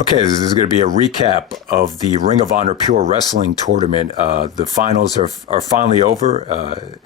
Okay, this is going to be a recap of the Ring of Honor Pure Wrestling tournament. The finals are finally over.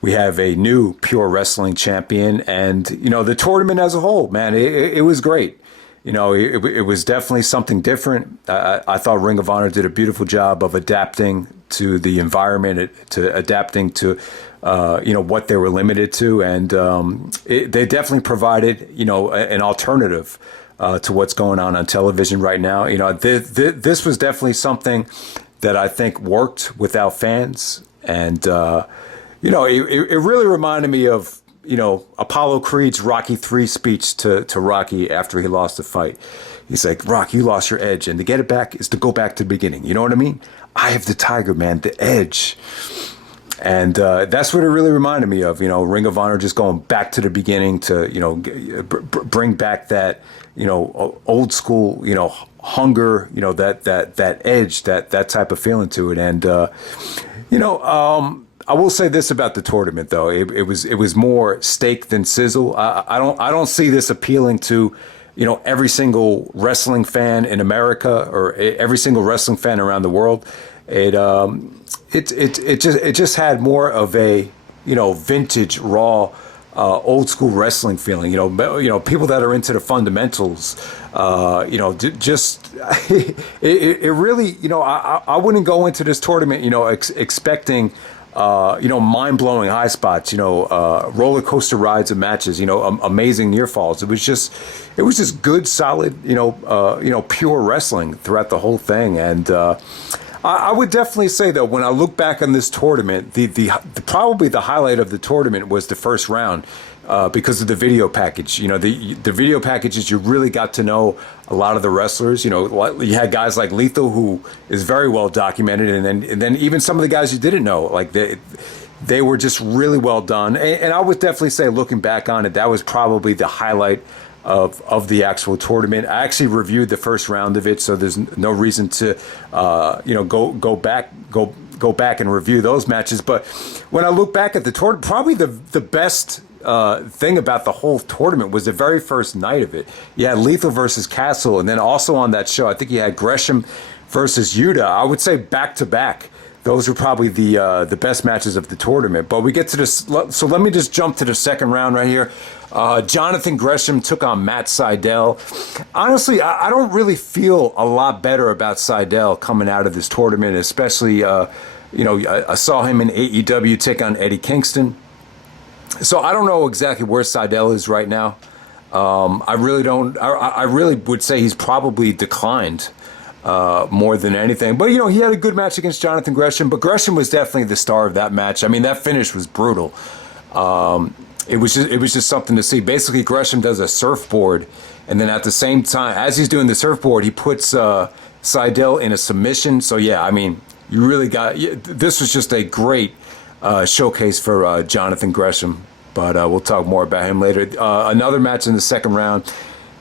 We have a new Pure Wrestling champion, and the tournament as a whole, man, it was great. It was definitely something different. I thought Ring of Honor did a beautiful job of adapting to the environment, to adapting to what they were limited to, and they definitely provided an alternative to what's going on television right now. This was definitely something that I think worked without fans, and it really reminded me of Apollo Creed's Rocky III speech to Rocky after he lost the fight. He's like, Rock, you lost your edge, and to get it back is to go back to the beginning. You know what I mean? I have the tiger, man, the edge. And that's what it really reminded me of, Ring of Honor just going back to the beginning to, bring back that, old school, hunger, that edge, that type of feeling to it. And, I will say this about the tournament, though. It was more steak than sizzle. I don't see this appealing to, every single wrestling fan in America or every single wrestling fan around the world. It just had more of a vintage, raw, old school wrestling feeling. People that are into the fundamentals. It really. I wouldn't go into this tournament expecting mind-blowing high spots, roller coaster rides of matches, amazing near falls. It was just good, solid, pure wrestling throughout the whole thing. And I would definitely say that when I look back on this tournament, the probably the highlight of the tournament was the first round. Because of the video package, the video packages, you really got to know a lot of the wrestlers. You had guys like Lethal, who is very well documented, and then even some of the guys you didn't know, like they were just really well done. And I would definitely say, looking back on it, that was probably the highlight of the actual tournament. I actually reviewed the first round of it, so there's no reason to go back and review those matches. But when I look back at the tournament, probably the best thing about the whole tournament was the very first night of it. You had Lethal versus Castle, and then also on that show, I think you had Gresham versus Yuta. I would say back to back. Those were probably the best matches of the tournament. But we get to this, so let me just jump to the second round right here. Jonathan Gresham took on Matt Seidel. Honestly, I don't really feel a lot better about Seidel coming out of this tournament, especially, I saw him in AEW take on Eddie Kingston. So I don't know exactly where Seidel is right now. I really don't. I really would say he's probably declined more than anything. But he had a good match against Jonathan Gresham. But Gresham was definitely the star of that match. I mean, that finish was brutal. It was just something to see. Basically, Gresham does a surfboard, and then at the same time, as he's doing the surfboard, he puts Seidel in a submission. So yeah, I mean, you really got. This was just a great showcase for Jonathan Gresham, but we'll talk more about him later. Another match in the second round,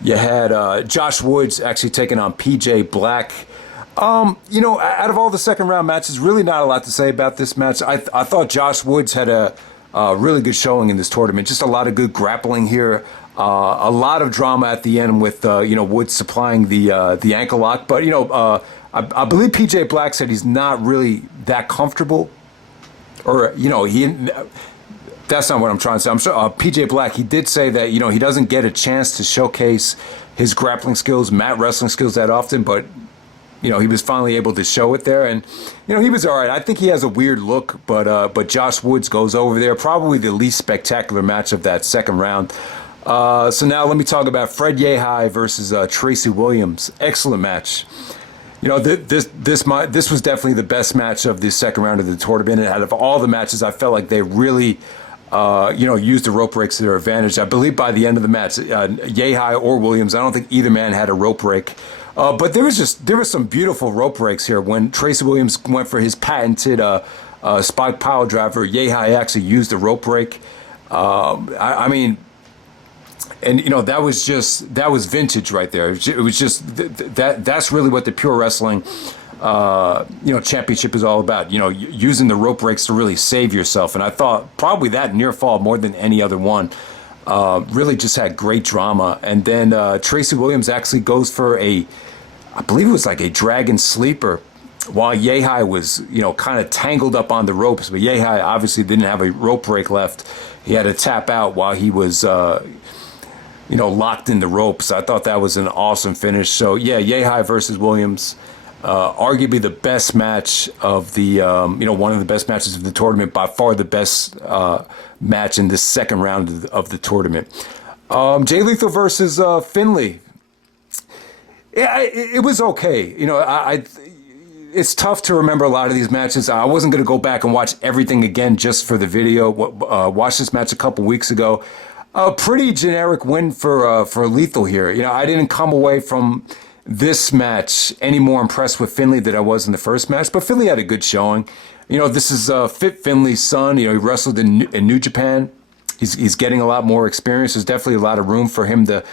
you had Josh Woods actually taking on PJ Black. Out of all the second round matches, really not a lot to say about this match. I thought Josh Woods had a really good showing in this tournament. Just a lot of good grappling here. A lot of drama at the end with Woods supplying the ankle lock. But I believe PJ Black said he's not really that comfortable. Or, that's not what I'm trying to say. I'm sure PJ Black, he did say that, he doesn't get a chance to showcase his grappling skills, mat wrestling skills that often, but, he was finally able to show it there. And, he was all right. I think he has a weird look, but Josh Woods goes over there. Probably the least spectacular match of that second round. So now let me talk about Fred Yehi versus Tracy Williams. Excellent match. This was definitely the best match of the second round of the tournament. And out of all the matches, I felt like they really, used the rope breaks to their advantage. I believe by the end of the match, Yehi or Williams, I don't think either man had a rope break. But there was some beautiful rope breaks here. When Tracy Williams went for his patented spike pile driver, Yehi actually used a rope break. I mean. And that was vintage right there. It was just that's really what the pure wrestling championship is all about. Using the rope breaks to really save yourself. And I thought probably that near fall more than any other one really just had great drama. And then Tracy Williams actually goes for a I believe it was like a dragon sleeper, while Yehi was, kind of tangled up on the ropes. But Yehi obviously didn't have a rope break left. He had to tap out while he was, locked in the ropes. I thought that was an awesome finish. So, yeah, Yehi versus Williams, arguably the best match of the, one of the best matches of the tournament, by far the best match in this second round of the tournament. Jay Lethal versus Finlay. Yeah, it was okay. It's tough to remember a lot of these matches. I wasn't going to go back and watch everything again just for the video. Watched this match a couple weeks ago. A pretty generic win for Lethal here. I didn't come away from this match any more impressed with Finlay than I was in the first match, but Finlay had a good showing. This is Fit Finlay's son. He wrestled in New Japan. He's getting a lot more experience. There's definitely a lot of room for him to,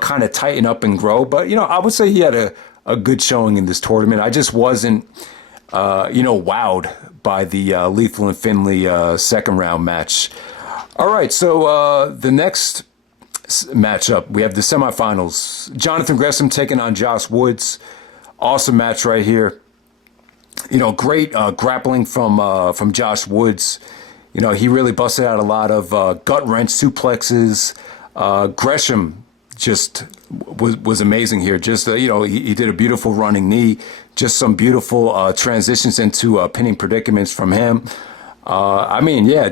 kind of tighten up and grow. But, I would say he had a good showing in this tournament. I just wasn't, wowed by the Lethal and Finlay second round match. All right, so the next matchup, we have the semifinals. Jonathan Gresham taking on Josh Woods. Awesome match right here. Great grappling from Josh Woods. He really busted out a lot of gut-wrench suplexes. Gresham just was amazing here. Just, he did a beautiful running knee. Just some beautiful transitions into pinning predicaments from him.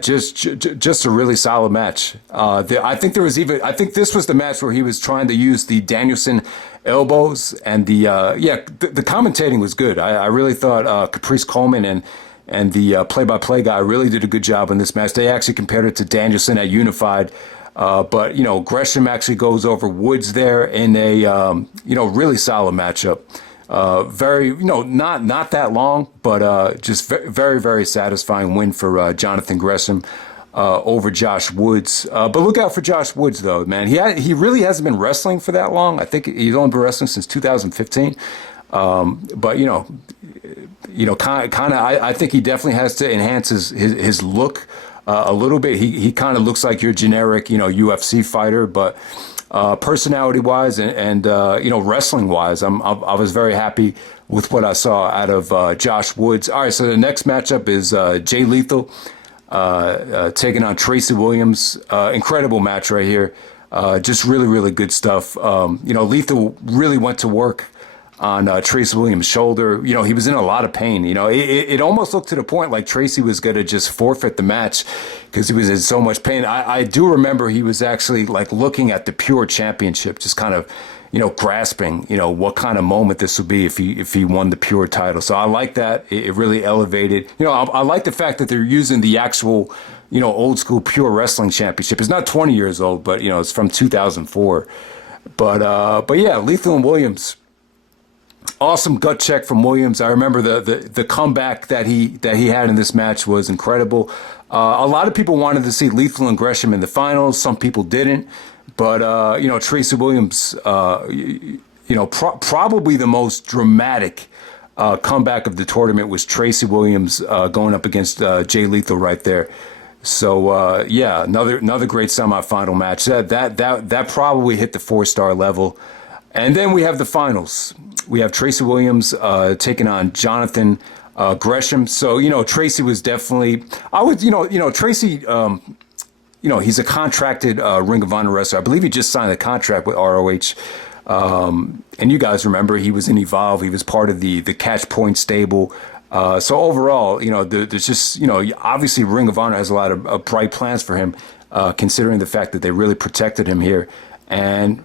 Just a really solid match. I think this was the match where he was trying to use the Danielson elbows, and the commentating was good. I really thought Caprice Coleman and the play-by-play guy really did a good job in this match. They actually compared it to Danielson at Unified. But Gresham actually goes over Woods there in a, really solid matchup. Very, not that long, but just very, very satisfying win for Jonathan Gresham over Josh Woods. But look out for Josh Woods, though, man. He really hasn't been wrestling for that long. I think he's only been wrestling since 2015. But I think he definitely has to enhance his look a little bit. He kind of looks like your generic, UFC fighter, but personality wise and wrestling wise, I was very happy with what I saw out of Josh Woods. All right, so the next matchup is Jay Lethal taking on Tracy Williams. Incredible match right here. Just really, really good stuff. Lethal really went to work on Tracy Williams' shoulder. He was in a lot of pain. It almost looked to the point like Tracy was going to just forfeit the match because he was in so much pain. I do remember he was actually like looking at the Pure Championship, just kind of, grasping, what kind of moment this would be if he won the Pure title. So I like that. It really elevated. I like the fact that they're using the actual, old school Pure Wrestling Championship. It's not 20 years old, but, it's from 2004. But yeah, Lethal and Williams. Awesome gut check from Williams. I remember the comeback that he had in this match was incredible. A lot of people wanted to see Lethal and Gresham in the finals. Some people didn't. But, Tracy Williams, probably the most dramatic comeback of the tournament was Tracy Williams going up against Jay Lethal right there. So, another great semifinal match. That probably hit the 4-star level. And then we have the finals. We have Tracy Williams taking on Jonathan Gresham. So, Tracy was definitely, Tracy, he's a contracted Ring of Honor wrestler. I believe he just signed a contract with ROH. And you guys remember he was in Evolve. He was part of the Catch Point stable. So overall, there's just, obviously Ring of Honor has a lot of bright plans for him, considering the fact that they really protected him here. And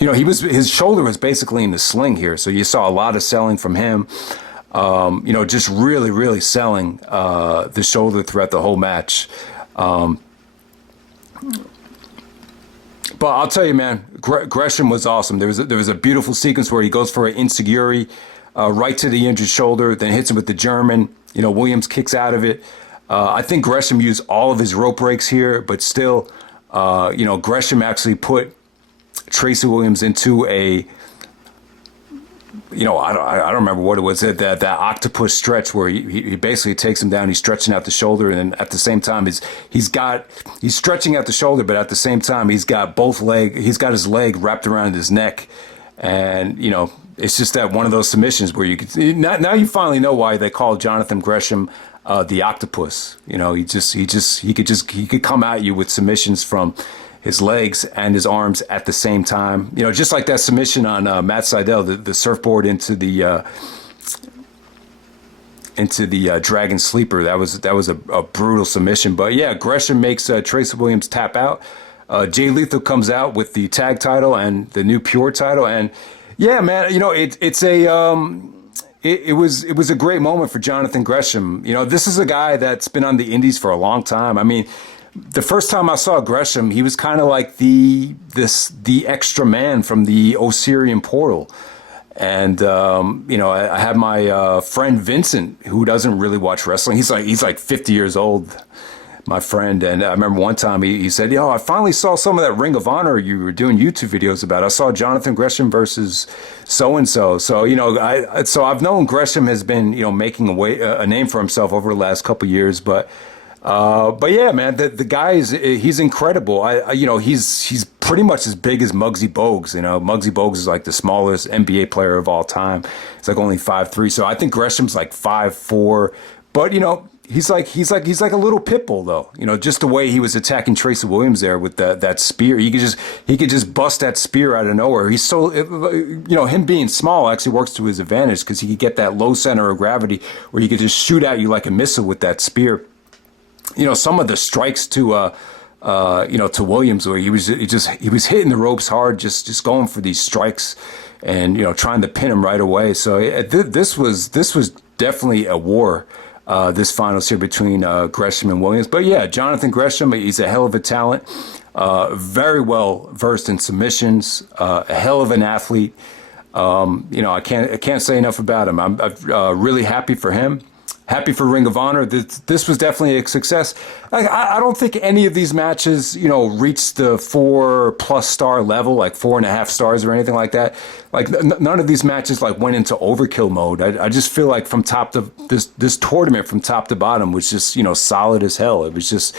his shoulder was basically in the sling here, so you saw a lot of selling from him. Just really, really selling the shoulder throughout the whole match. But I'll tell you, man, Gresham was awesome. There was a beautiful sequence where he goes for an insecurity right to the injured shoulder, then hits him with the German. Williams kicks out of it. I think Gresham used all of his rope breaks here, but still, Gresham actually put Tracy Williams into a, I don't remember what it was, that octopus stretch where he basically takes him down. He's stretching out the shoulder, and then at the same time he's stretching out the shoulder, but at the same time he's got his leg wrapped around his neck, And, it's just that one of those submissions where you could, now you finally know why they call Jonathan Gresham the octopus. He could come at you with submissions from his legs and his arms at the same time. Just like that submission on Matt Seidel, the surfboard into the Dragon Sleeper. That was a brutal submission. But yeah, Gresham makes Tracy Williams tap out. Jay Lethal comes out with the tag title and the new pure title. And yeah, man, it was a great moment for Jonathan Gresham. This is a guy that's been on the indies for a long time. I mean, the first time I saw Gresham, he was kind of like the extra man from the Osirian portal. And, I have my friend Vincent, who doesn't really watch wrestling. He's like 50 years old, my friend. And I remember one time he said, I finally saw some of that Ring of Honor you were doing YouTube videos about. I saw Jonathan Gresham versus so-and-so. So, I've known Gresham has been, making a name for himself over the last couple of years. But yeah, man, the guy he's incredible. He's pretty much as big as Muggsy Bogues. Muggsy Bogues is like the smallest NBA player of all time. It's like only 5'3". So I think Gresham's like 5'4". But he's like a little pit bull though. Just the way he was attacking Tracy Williams there with that spear. He could just bust that spear out of nowhere. He's so him being small actually works to his advantage because he could get that low center of gravity where he could just shoot at you like a missile with that spear. Some of the strikes to Williams where he was hitting the ropes hard, just going for these strikes and, trying to pin him right away. So this was definitely a war, this finals here between Gresham and Williams. But yeah, Jonathan Gresham, he's a hell of a talent, very well versed in submissions, a hell of an athlete. I can't say enough about him. I'm really happy for him. Happy for Ring of Honor. This was definitely a success. I don't think any of these matches, reached the 4+ star level, like 4.5 stars or anything like that. Like none of these matches like went into overkill mode. I just feel like from top to this tournament from top to bottom was just solid as hell. It was just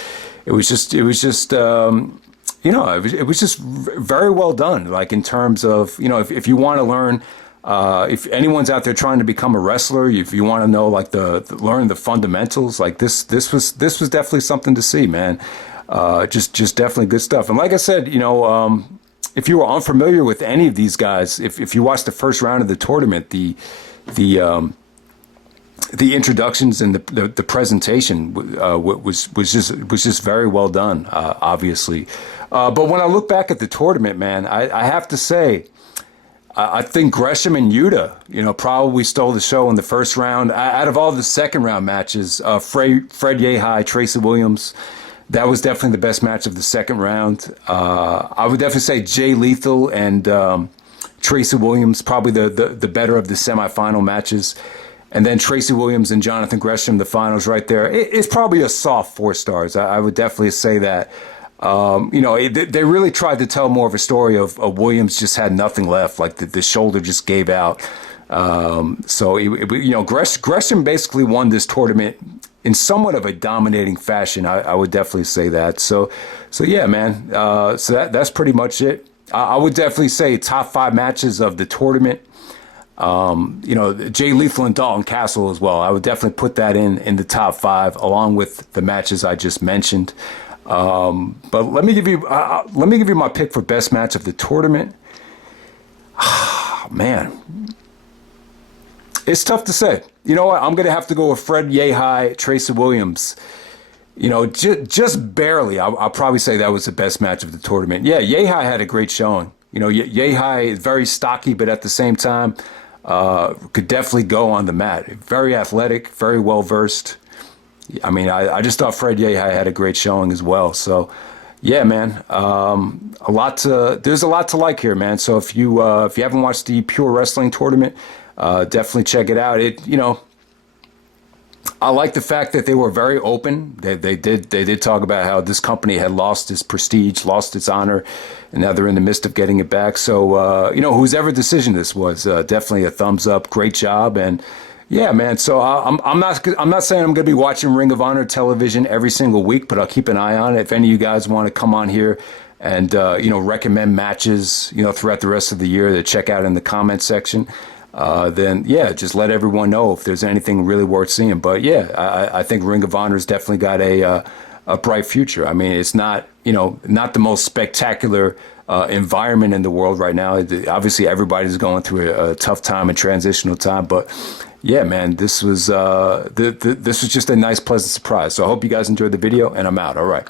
very well done. Like in terms of if you want to learn. If anyone's out there trying to become a wrestler, if you want to know like learn the fundamentals, like this was definitely something to see, man. Just definitely good stuff. And like I said, if you were unfamiliar with any of these guys, if you watched the first round of the tournament, the introductions and the presentation was just very well done, obviously. But when I look back at the tournament, man, I have to say. I think Gresham and Yuta, probably stole the show in the first round. Out of all the second round matches, Fred Yehi, Tracy Williams, that was definitely the best match of the second round. I would definitely say Jay Lethal and Tracy Williams, probably the better of the semifinal matches. And then Tracy Williams and Jonathan Gresham, the finals right there. It's probably a soft 4 stars. I would definitely say that. They really tried to tell more of a story of Williams just had nothing left, like the shoulder just gave out. Gresham basically won this tournament in somewhat of a dominating fashion. I would definitely say that. So yeah, man. So that's pretty much it. I would definitely say top 5 matches of the tournament. Jay Lethal and Dalton Castle as well. I would definitely put that in the top 5 along with the matches I just mentioned. But let me give you my pick for best match of the tournament. Man, it's tough to say. You know what? I'm gonna have to go with Fred Yehi, Tracy Williams. Just barely. I'll probably say that was the best match of the tournament. Yeah, Yehi had a great showing. Yehi is very stocky, but at the same time, could definitely go on the mat. Very athletic, very well versed. I mean, I just thought Fred Yehi had a great showing as well. So, yeah, man, there's a lot to like here, man. So if you haven't watched the Pure Wrestling tournament, definitely check it out. I like the fact that they were very open. They did talk about how this company had lost its prestige, lost its honor, and now they're in the midst of getting it back. So, whosever decision this was, definitely a thumbs up. Great job. And yeah, man. So I'm not saying I'm going to be watching Ring of Honor television every single week, but I'll keep an eye on it. If any of you guys want to come on here and recommend matches throughout the rest of the year to check out in the comment section, then yeah, just let everyone know if there's anything really worth seeing. But yeah, I think Ring of Honor's definitely got a bright future. I mean, it's not not the most spectacular environment in the world right now. Obviously, everybody's going through a tough time, a transitional time, but yeah, man, this was this was just a nice, pleasant surprise. So I hope you guys enjoyed the video, and I'm out. All right.